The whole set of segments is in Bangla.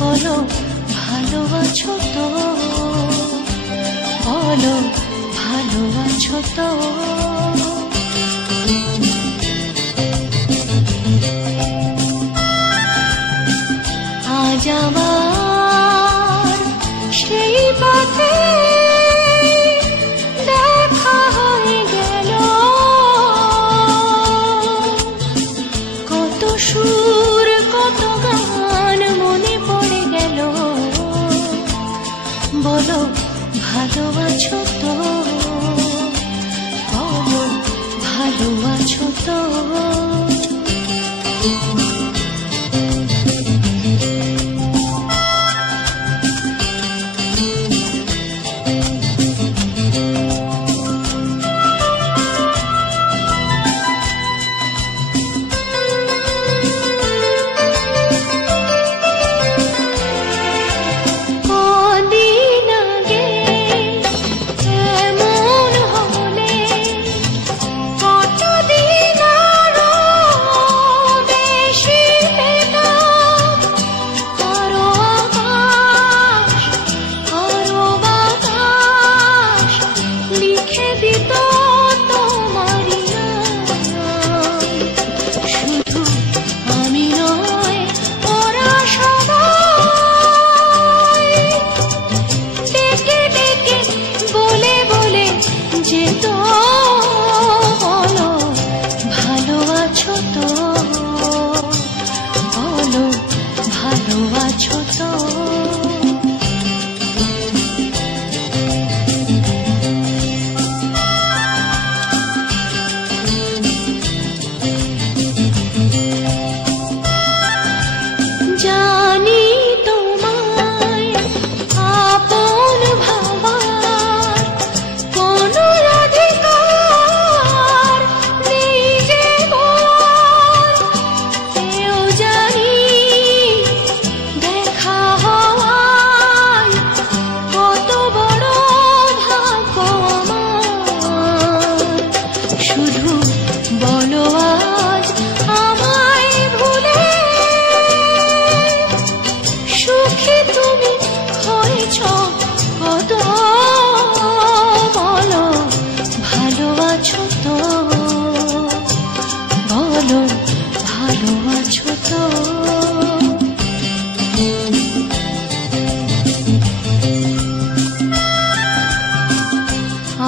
বলো ভালো আছো তো, বলো ভালো আছো তো। আজ আমার সেই পথে দেখা হয়ে গেল, কত সুর কত গান মনে পড়ে গেল। বলো ভালো আছো তো, বলো ভালো আছো তো।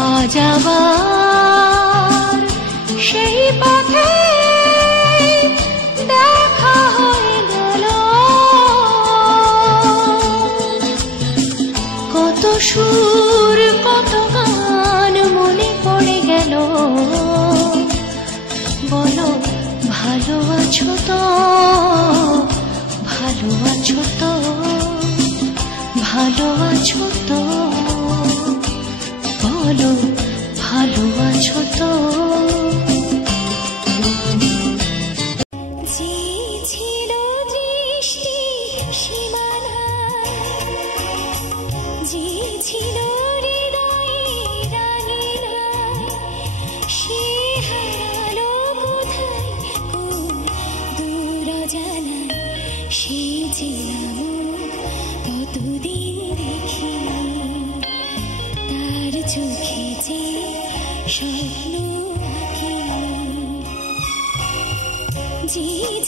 আজ আবার সেই পথে দেখা হয়ে গেল, কত সুর কত গান মনে পড়ে গেল। বলো ভালো আছো তো, ভালো আছো তো, ভালো আছো তো, বলো ভালো আছো তো।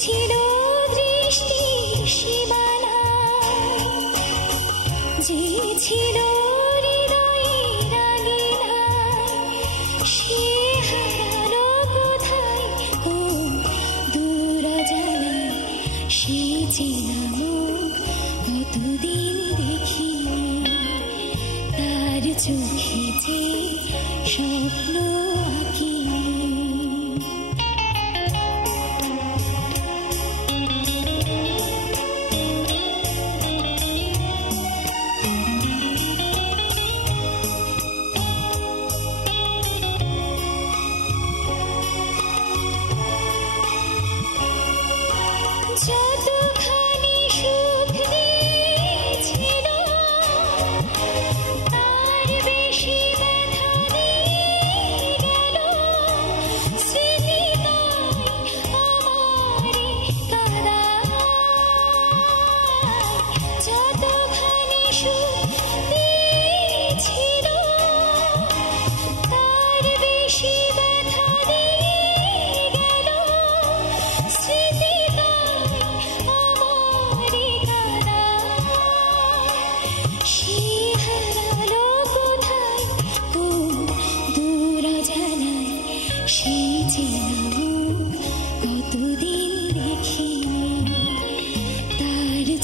ছিল দৃষ্টি সীমানা, যে ছিল হৃদয়ে রাঙিনা, সে হারালো কোথায় কোন দূর জানায়। সে চেনা মুখ কতদিন দেখি, তার চোখে যে স্বপ্ন আঁকি। যতখানি সুখ দিয়েছিল তার বেশি ব্যথা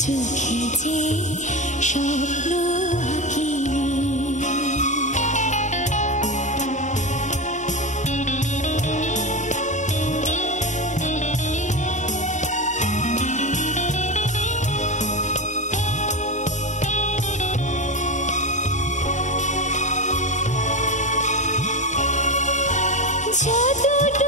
চোখে যে স্বপ্ন আঁকি যতটুকু